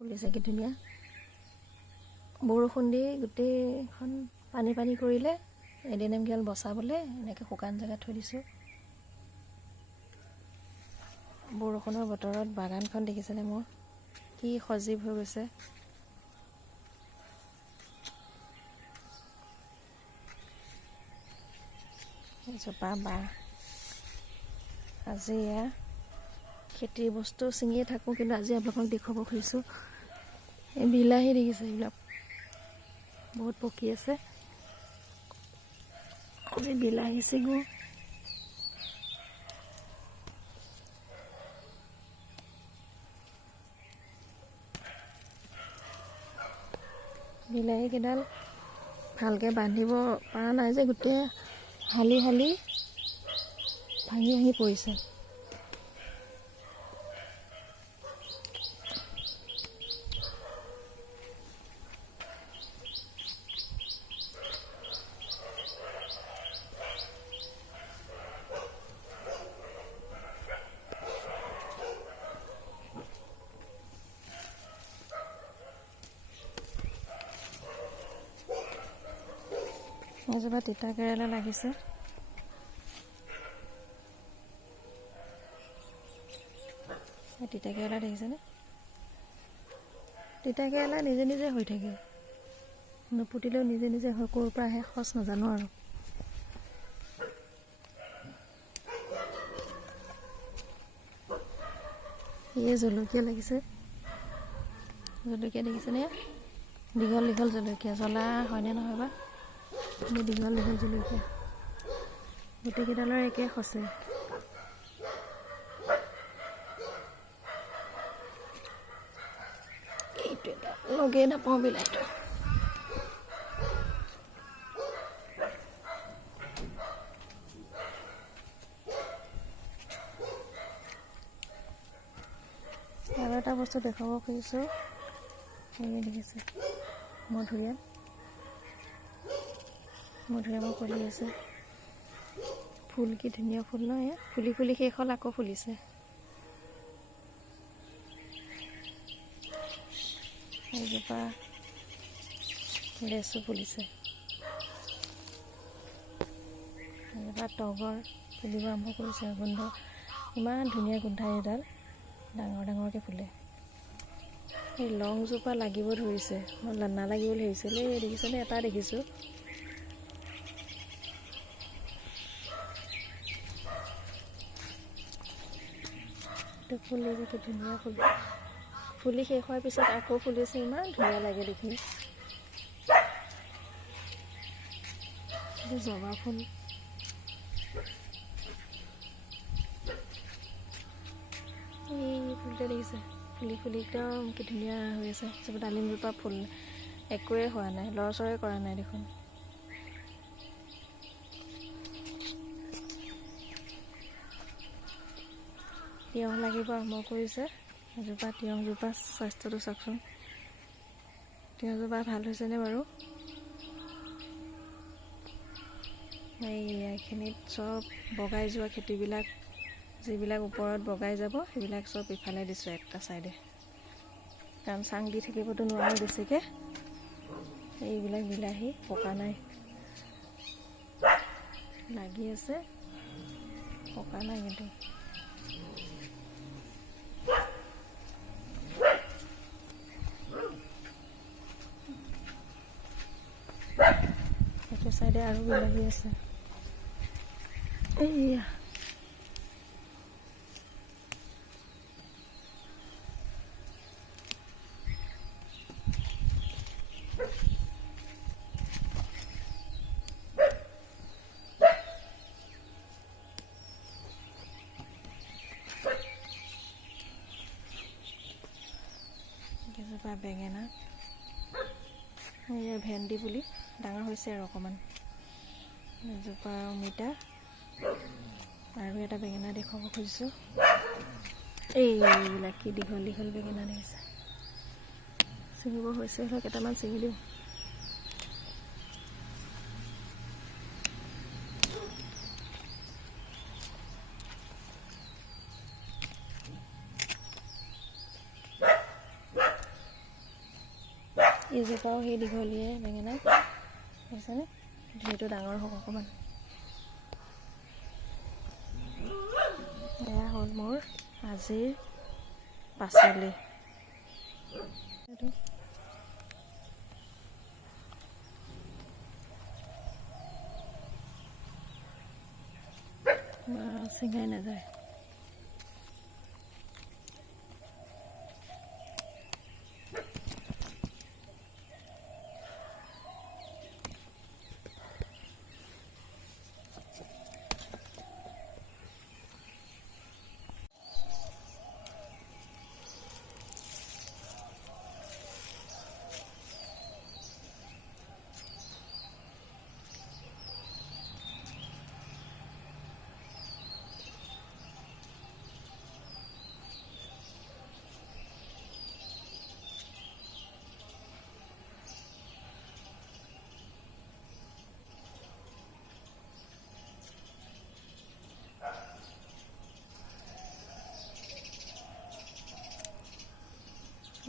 ফুলিছে কি ধুনীয়া। বৰষুণ দি গোটেইখন পানী পানী কৰিলে এডেনিয়াম গিডাল বচাবলৈ এনেকৈ শুকান জেগাত থৈ দিছোঁ। বৰষুণৰ বতৰত বাগানখন দেখিছেনে মোৰ কি সজীৱ হৈ গৈছে। এজোপা বাঁহ। আজি এয়া খেতিৰ বস্তু ছিঙিয়ে থাকোঁ, কিন্তু আজি আপোনালোকক দেখুৱাব খুজিছোঁ এই বিলাহী দেখিছে, এইবিলাক বহুত পকি আছে। আজি বিলাহী ছিঙো। বিলাহীকেইডাল ভালকৈ বান্ধিব পৰা নাই যে গোটেই হালি হালি ভাঙি ভাঙি পৰিছে। এজোপা তিতা কেৰেলা লাগিছে। তিতা কেৰেলা দেখিছেনে? তিতা কেৰেলা নিজে নিজে হৈ থাকে, নুপুতিলেও নিজে নিজে হয়। ক'ৰ পৰা আহে সঁচ নাজানো আৰু। এই জলকীয়া লাগিছে, জলকীয়া দেখিছেনে? দীঘল দীঘল জলকীয়া, জ্বলা হয়নে নহয় বা? দীঘল দীঘল জলকীয়া গোটেইকেইডালৰ একে সঁচে। এইটো এটা লগে নাপাওঁ বিলাহীটো। আৰু এটা বস্তু দেখাব খুজিছোঁ, এই দেখিছে মধুৰিআমৰ কলি আছে। ফুল কি ধুনীয়া ফুল ন? এয়া ফুলি ফুলি শেষ হ'ল, আকৌ ফুলিছে। এইজোপা লেচু ফুলিছে। এজোপা তগৰ ফুলিব আৰম্ভ কৰিছে। গোন্ধ ইমান ধুনীয়া গোন্ধাই, এডাল ডাঙৰ ডাঙৰকৈ ফুলে। এই লংজোপা লাগিব ধৰিছে, মই নালাগিব বুলি ভাবিছিলোঁ। এই দেখিছেনে? এটা দেখিছোঁ। ফুলি কি ধুনীয়া ফুল, ফুলি শেষ হোৱাৰ পিছত আকৌ ফুলিছে, ইমান ধুনীয়া লাগে দেখি। জবা ফুল, এই ফুলটো দেখিছে? ফুলি ফুলি একদম কি ধুনীয়া হৈ আছে। চব ডালিমজোপা ফুল একোৱে হোৱা নাই, লৰচৰে কৰা নাই দেখোন। তিয়ঁহ লাগিব আৰম্ভ কৰিছে। এজোপা তিয়ঁহজোপা স্বাস্থ্যটো চাওকচোন, তিয়ঁহজোপা ভাল হৈছেনে বাৰু? এইখিনিত চব বগাই যোৱা খেতিবিলাক, যিবিলাক ওপৰত বগাই যাব সেইবিলাক চব ইফালে দিছোঁ একটা চাইডে, কাৰণ চাং দি থাকিবতো নোৱাৰোঁ বেছিকৈ। এইবিলাক বিলাহী পকা নাই, লাগি আছে, পকা নাই কিন্তু। সেইটো চাইডে আৰু বিলাহী আছে। এইয়া এজোপা বেঙেনা, এয়া ভেন্দি পুলি ডাঙৰ হৈছে আৰু অকণমান। এজোপা অমিতা, আৰু এটা বেঙেনা দেখুৱাব খুজিছোঁ। এইবিলাক কি দীঘল দীঘল বেঙেনা দেখিছে? ছিঙিব হৈছে, হ'লে কেইটামান ছিঙি দিওঁ। এইজোপাও সেই দীঘলীয়ে বেঙেনা বুজিছেনে, সেইটো ডাঙৰ হওক অকণমান। এয়া হ'ল মোৰ আজিৰ পাচলি। চিঙাই নাযায়।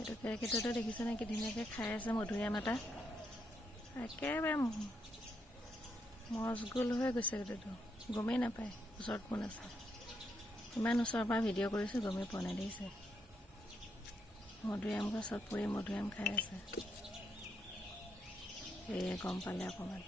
এইটো কেৰ্কেটুৱাটো দেখিছেনে কি ধুনীয়াকৈ খাই আছে মধুৰিআম এটা, একেবাৰে মজগুল হৈ গৈছে গোটেইটো, গমেই নাপায় ওচৰত কোন আছে। ইমান ওচৰৰ পৰা ভিডিঅ' কৰিছোঁ গমেই পোৱা নাই দেখিছে। মধুৰিআম গছত পৰি মধুৰিআম খাই আছে, সেয়ে গম পালে অকণমান।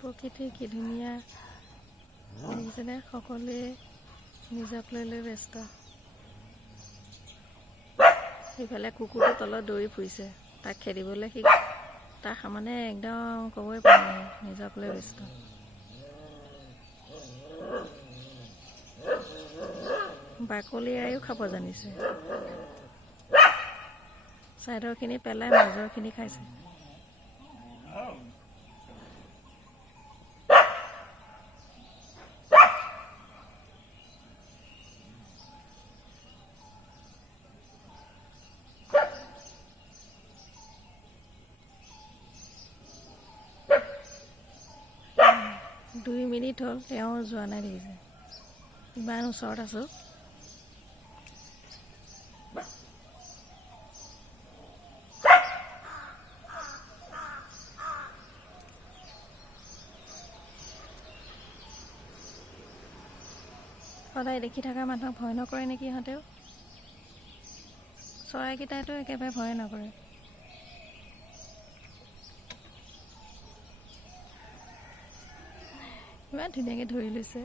প্ৰকৃতি কি ধুনীয়া দেখিছেনে, সকলোৱে নিজক লৈ লৈ ব্যস্ত। সিফালে কুকুৰটো তলত দৌৰি ফুৰিছে, তাক খেদিবলৈ সি তাক মানে একদম ক'বই পৰা নাই, নিজক লৈ ব্যস্ত। বাকলি এৰাইও খাব জানিছে, ছাইডৰখিনি পেলাই মাজৰখিনি খাইছে। দুই মিনিট হ'ল তেওঁ যোৱা নাই দেখিছে, ইমান ওচৰত আছোঁ। সদায় দেখি থকা মানুহক ভয় নকৰে নেকি ইহঁতেও? চৰাইকেইটাইতো একেবাৰে ভয় নকৰে। ইমান ধুনীয়াকৈ ধৰি লৈছে।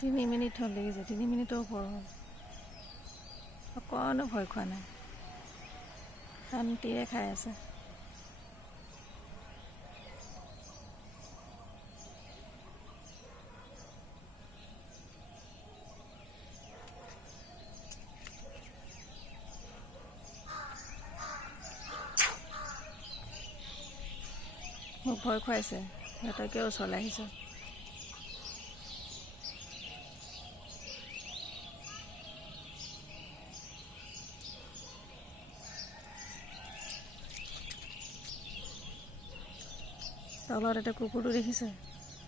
তিনি মিনিট হ'ল দেখিছে, 3 মিনিটৰ ওপৰ হ'ল, অকণো ভয় খোৱা নাই, শান্তিৰে খাই আছে। মোক ভয় খুৱাইছে, সিহঁতকে ওচৰলৈ আহিছোঁ। তলত এটা কুকুৰটো দেখিছে,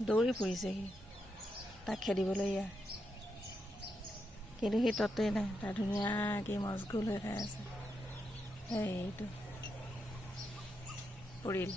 দৌৰি ফুৰিছে সি, তাক খেদিবলৈ ইয়া, কিন্তু সি ততেই নাই, তাৰ ধুনীয়াকৈ মজগুল হৈ খাই আছে। এইটো পৰিল।